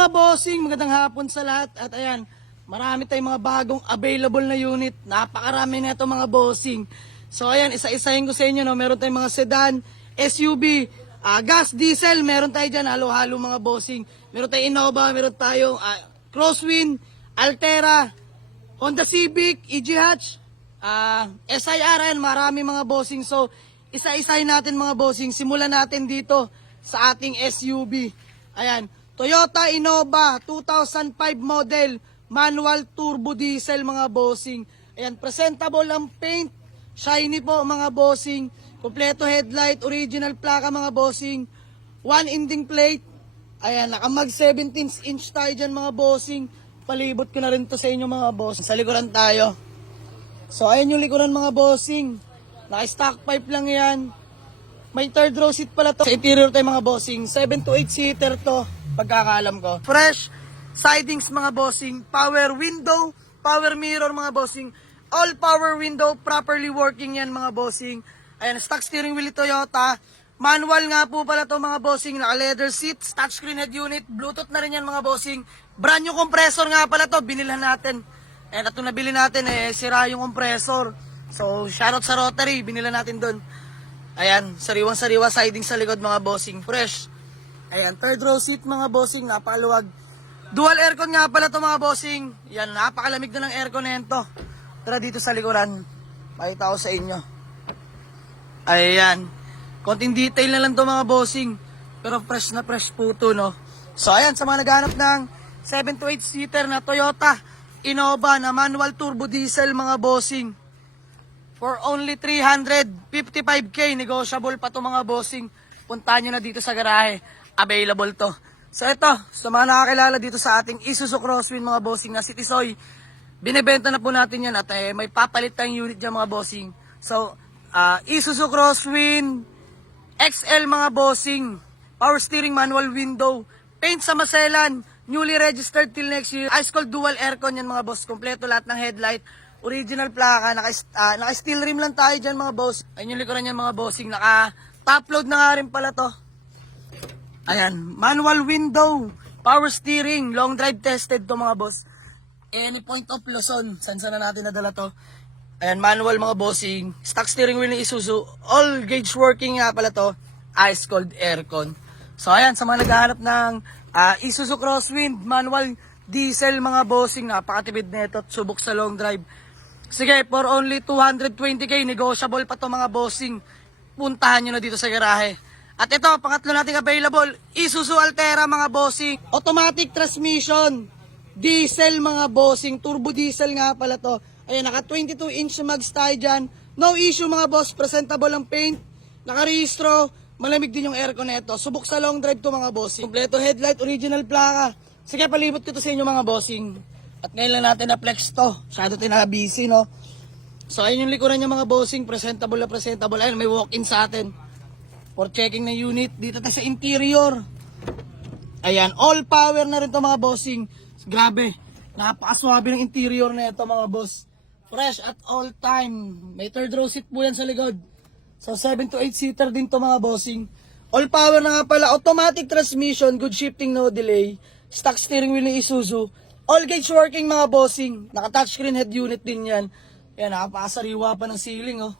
mga bossing, magandang hapon sa lahat. At ayan, marami tayong mga bagong available na unit. Napakarami na ito mga bossing. So ayan, isa-isahin ko sa inyo, no? Meron tayong mga sedan, SUV, gas, diesel, meron tayo dyan, halo-halo mga bossing. Meron tayong Innova, meron tayong Crosswind, Altera, Honda Civic, EG Hatch, SIR, marami mga bossing. So, isa-isahin natin mga bossing. Simulan natin dito sa ating SUV. Ayan, Toyota Innova 2005 model, manual turbo diesel mga bossing. Ayan, presentable ang paint, shiny po mga bossing. Kompleto headlight, original plaka mga bossing. One ending plate. Ayan, nakamag 17-inch tayo dyan mga bossing. Palibot ko na rin to sa inyo mga bossing. Sa likuran tayo. So ayan yung likuran mga bossing. Naka-stock pipe lang yan. May third row seat pala to. Sa interior tayo mga bossing. 7 to 8 seater to, pagkakaalam ko. Fresh sidings mga bossing. Power window, power mirror mga bossing. All power window, properly working yan mga bossing. Ayan, stock steering wheel Toyota. Manual nga po pala to mga bossing. Naka leather seats, touchscreen head unit, Bluetooth na rin yan mga bossing. Brand new compressor nga pala to, binilhan natin. And at nabili natin, sira yung compressor. So, shoutout sa Rotary, binilhan natin doon. Ayan, sariwang-sariwa siding sa likod mga bossing, fresh. Ayan, third row seat mga bossing, napakaluwag. Dual aircon nga pala to mga bossing. Yan, napakalamig na ng aircon na yan to. Tara dito sa likuran, pakita ko sa inyo. Ayan, konting detail na lang to mga bossing. Pero fresh na fresh po to, no? So ayan, sa mga naghahanap ng 7 to 8 seater na Toyota Innova na manual turbo diesel mga bossing, for only 355k, negotiable pa to mga bossing. Puntahan nyo na dito sa garahe, available to. So ito, sa mga nakakilala dito sa ating Isuzu Crosswind mga bossing na Citisoy, binibenta na po natin yan at may papalit tayong unit dyan mga bossing. So, Isuzu Crosswind XL mga bossing, power steering, manual window, paint sa maselan, newly registered till next year, ice cold dual aircon yan mga boss, kompleto lahat ng headlight, original plaka, naka steel rim lang tayo dyan mga boss. Ayun yung likuran yan mga bossing, naka top load na nga rin pala to. Ayan, manual window, power steering, long drive tested to mga boss. Any point of Luzon, saan na natin nadala to. Ayan, manual mga bossing, stock steering wheel ng Isuzu, all gauge working nga pala to, ice cold aircon. So ayan, sa mga naghahanap ng Isuzu Crosswind, manual diesel mga bossing, napakatipid na ito, subok sa long drive. Sige, for only 220k, negotiable pa to mga bossing. Puntahan nyo na dito sa garahe. At ito, pangatlo nating available, Isuzu Altera mga bossing, automatic transmission, diesel mga bossing, turbo diesel nga pala to. Ayan, naka 22-inch mags tayo dyan. No issue mga boss, presentable ang paint, nakarehistro, malamig din yung aircon na ito. Subok sa long drive to mga bossing. Kompleto headlight, original plaka. Sige, palibot ko to sa inyo mga bossing. At ngayon lang natin na-flex to. Masyado tayo busy, no? So, ayun yung likuran niya mga bossing. Presentable na presentable. Ayun, may walk-in sa atin. For checking na unit. Dito tayo sa interior. Ayan, all power na rin to mga bossing. Grabe. Napakaswabe ng interior na ito mga boss. Fresh at all time. May third row seat po yan sa likod. So 7 to 8 seater din to mga bossing. All power na nga pala. Automatic transmission, good shifting, no delay. Stock steering wheel ni Isuzu. All gauge working mga bossing. Naka-touchscreen head unit din yan. Yan, nakapasariwa pa ng ceiling, oh.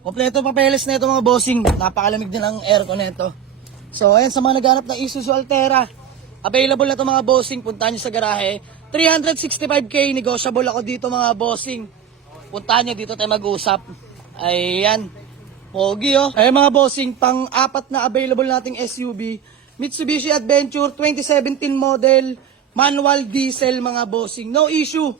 Kompleto papeles na ito mga bossing. Napakalamig din ang aircon na ito. So ayan, sa mga naghanap ng Isuzu Altera, available na ito mga bossing. Puntahan nyo sa garahe. 365k, negotiable ako dito mga bossing. Puntahan nyo dito tayo mag-usap. Ayan, pogi, oh. Ayan mga bossing, pang-apat na available nating SUV, Mitsubishi Adventure 2017 model, manual diesel mga bossing. No issue,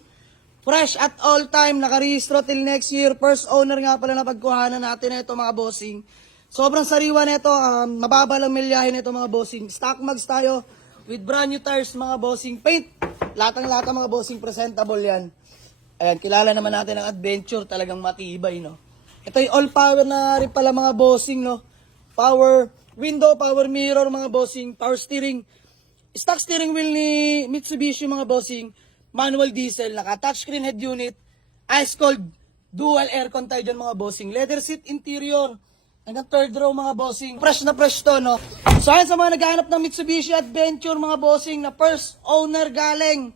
fresh at all time, nakarehistro till next year. First owner nga pala na pagkuhanan natin na ito mga bossing. Sobrang sariwa na ito, mababa lang milyahin na ito mga bossing. Stock mags tayo with brand new tires mga bossing. Paint, latang-lata mga bossing, presentable yan. Ayan, kilala naman natin ang Adventure, talagang matibay, no? Ito yung all power na rin pala mga bossing, no? Power window, power mirror mga bossing, power steering. Stock steering wheel ni Mitsubishi mga bossing, manual diesel, naka touchscreen head unit, ice cold, dual aircon tayo dyan mga bossing. Leather seat interior, Hanggang third row mga bossing. Fresh na fresh to, no? So ayan, sa mga naghahanap ng Mitsubishi Adventure mga bossing na first owner galing.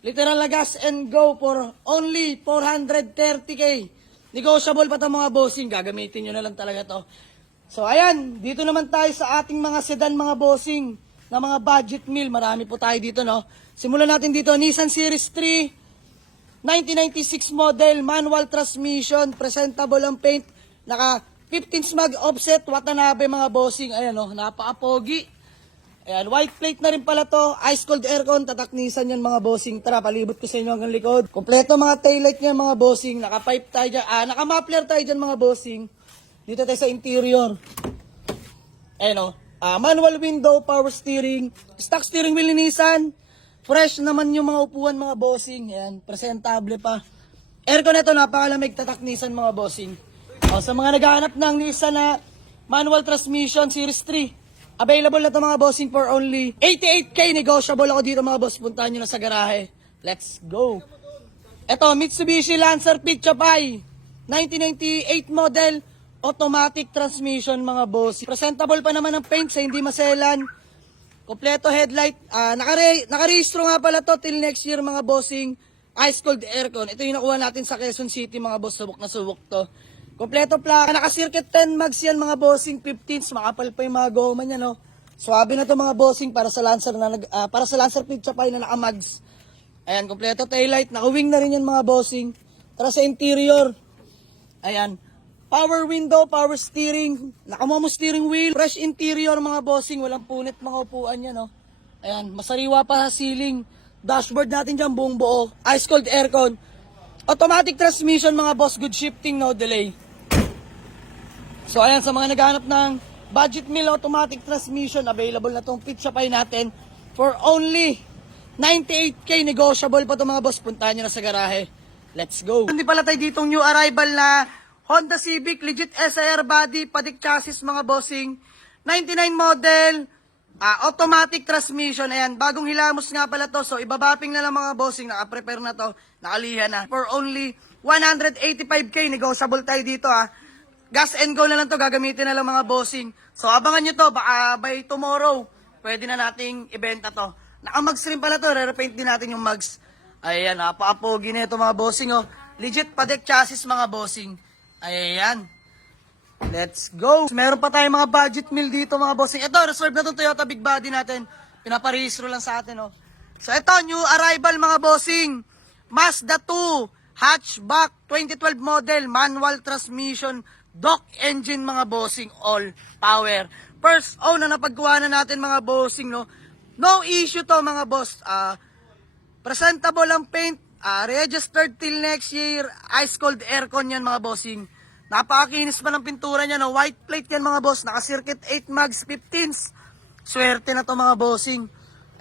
Literal na gas and go for only 430k. Negotiable pa to mga bossing. Gagamitin nyo na lang talaga to. So ayan, dito naman tayo sa ating mga sedan mga bossing. Na mga budget meal. Marami po tayo dito, no? Simulan natin dito. Nissan Series 3. 1996 model. Manual transmission. Presentable ang paint. Naka 15 smog offset, Watanabe mga bossing. Ayan o, napaka-pogi. Ayan, white plate na rin pala to. Ice cold aircon, tataknisan yan mga bossing. Tara, palibot ko sa inyo hanggang likod. Kompleto mga taillight niya mga bossing. Naka-pipe tayo dyan. Naka-muffler tayo dyan mga bossing. Dito tayo sa interior. Ayan o. Manual window, power steering. Stock steering wheel ni Nissan. Fresh naman yung mga upuan mga bossing. Ayan, presentable pa. Aircon na ito, napakalamig, tataknisan mga bossing. O, sa mga naghahanap ng Nissan na manual transmission Series 3, available na ito mga bossing for only 88k. Negotiable ako dito mga boss. Puntahan nyo na sa garahe. Let's go. Ito, Mitsubishi Lancer Pitcha Pai. 1998 model. Automatic transmission mga boss. Presentable pa naman ang paint sa hindi maselan. Kompleto headlight. Nakarehistro nga pala to till next year mga bossing. Ice cold aircon. Ito yung nakuha natin sa Quezon City mga boss. Subok na subok to. Kompleto plaka, naka-circuit 10 mags yan mga bossing, 15s, makapal pa yung mga goma niya, no. Swabe na to mga bossing para sa Lancer Pitcha Pai na naka-mags. Ayan, kompleto taillight, naka-wing na rin yan mga bossing. Tara sa interior. Ayan, power window, power steering, naka-momo steering wheel, fresh interior mga bossing, walang punit mga upuan yan, no. Ayan, masariwa pa sa ceiling. Dashboard natin dyan buong buo, ice cold aircon. Automatic transmission mga boss, good shifting, no delay. So ayan, sa mga naghahanap ng budget meal automatic transmission, available na itong Pitcha Pai natin for only 98k. Negotiable pa ito mga boss. Puntahan nyo na sa garahe. Let's go. Hindi pala tayo ditong new arrival na Honda Civic, legit SIR body, padik chassis mga bossing. 99 model, automatic transmission. Ayan, bagong hilamos nga pala to. So ibabapping na lang mga bossing, naka-prepare na to, nakaliha na. For only 185k, negotiable tayo dito Gas and go na lang to, gagamitin na lang mga bossing. So abangan nyo to, baka by tomorrow, pwede na nating ibenta to. Naka-mags rin pala to, re-repaint din natin yung mags. Ayan, napaka-pogi na ito mga bossing Legit padek chassis mga bossing. Ayan. Let's go. Meron pa tayong mga budget meal dito mga bossing. Ito, reserve na itong Toyota Big Body natin. Pinaparehistro lang sa atin So ito, new arrival mga bossing. Mazda 2, hatchback, 2012 model, manual transmission, dock engine mga bossing, all power. First na napagkuha na natin mga bossing, no? No issue to mga boss. Presentable ang paint, registered till next year, ice cold aircon yan mga bossing. Napakakinis pa ng pintura niya, no? White plate yan mga boss, naka-circuit 8 mags, 15s. Swerte na to mga bossing.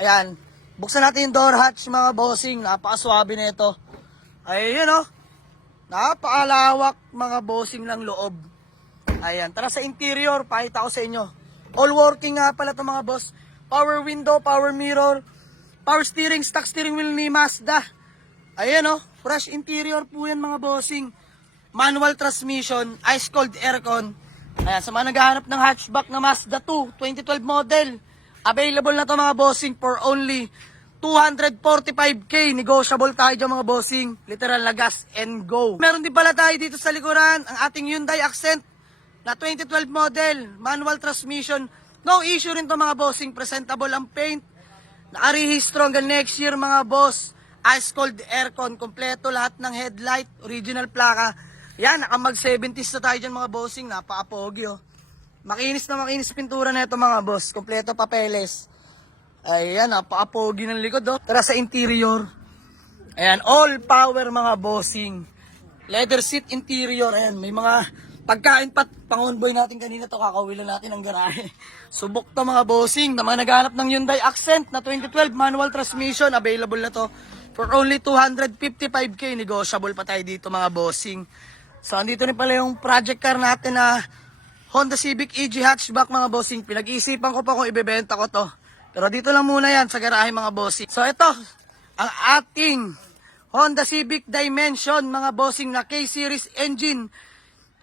Ayan, buksan natin yung door hatch mga bossing, napakaswabe na ito. Ayan napakalawak mga bossing ng loob. Ayan, tara sa interior, pakita ko sa inyo. All working nga pala ito mga boss. Power window, power mirror, power steering, stock steering wheel ni Mazda. Ayan fresh interior po yan mga bossing. Manual transmission, ice cold aircon. Ayan, sa mga naghahanap ng hatchback na Mazda 2, 2012 model. Available na to mga bossing for only 245k. Negotiable tayo dyan mga bossing. Literal na gas and go. Meron din pala tayo dito sa likuran ang ating Hyundai Accent na 2012 model. Manual transmission. No issue rin to mga bossing. Presentable ang paint. Nakarehistro hanggang next year mga boss. Ice cold aircon. Kompleto lahat ng headlight. Original plaka. Yan, nakamag 70s na tayo dyan mga bossing. Napaka-pogi Makinis na makinis pintura na ito mga boss. Kompleto papeles. Ayan, napaka-pogi ng likod Tara sa interior. Ayan, all power mga bossing. Leather seat interior. Ayan, may mga pagkain pa. Pang-onboy natin kanina to, kakawilan natin ang garahe. Subok to mga bossing. Na mga naghanap ng Hyundai Accent na 2012 manual transmission. Available na to for only 255k. Negotiable pa tayo dito mga bossing. So, andito rin pala yung project car natin na Honda Civic EG hatchback mga bossing. Pinag-iisipan ko pa kung ibebenta ko to. Pero dito lang muna yan sa garahe mga bossing. So ito, ang ating Honda Civic Dimension mga bossing na K-Series engine.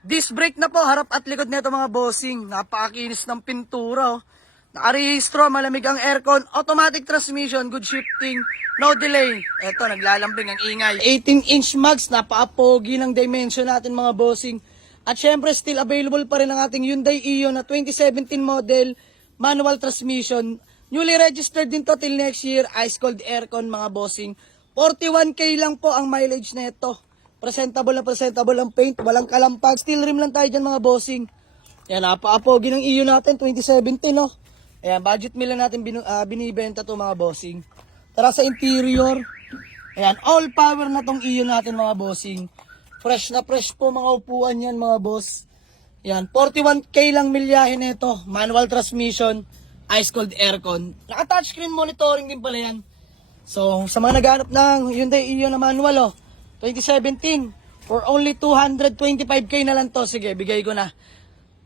Disc brake na po, harap at likod nito mga bossing. Napakakinis ng pintura. Oh. Nakarehistro, malamig ang aircon, automatic transmission, good shifting, no delay. Eto, naglalambing ang ingay. 18-inch mags, napaka-pogi ng dimension natin mga bossing. At syempre, still available pa rin ang ating Hyundai Ion na 2017 model, manual transmission. Newly registered din to till next year, ice cold aircon mga bossing. 41k lang po ang mileage na ito. Presentable ang paint, walang kalampag. Steel rim lang tayo dyan mga bossing. Yan, napaka-pogi ng Ion natin, 2017 no. Ayan, budget meal lang natin binibenta to mga bossing. Tara sa interior. Ayan, all power na tong Ion natin mga bossing. Fresh na fresh po mga upuan yan mga boss. Ayan, 41k lang milyahin nito. Manual transmission, ice cold aircon. Naka-touchscreen monitoring din pala yan. So, sa mga naghanap ng Hyundai Ion na manual 2017, for only 225k na lang to. Sige, bigay ko na.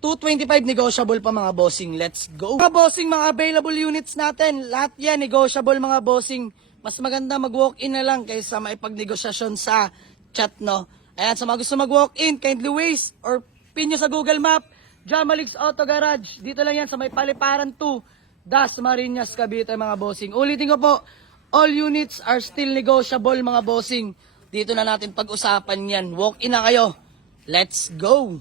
225 negotiable pa mga bossing. Let's go. Mga bossing, mga available units natin. Lahat yan negotiable mga bossing. Mas maganda mag-walk-in na lang kaysa maipagnegosasyon sa chat, no? Ayan, sa mga gusto mag-walk-in, kindly waste or pin nyo sa Google Map, Jamalix Auto Garage. Dito lang yan sa may Paliparan 2, Dasmariñas, Cavite mga bossing. Ulitin ko po, all units are still negotiable mga bossing. Dito na natin pag-usapan yan. Walk-in na kayo. Let's go.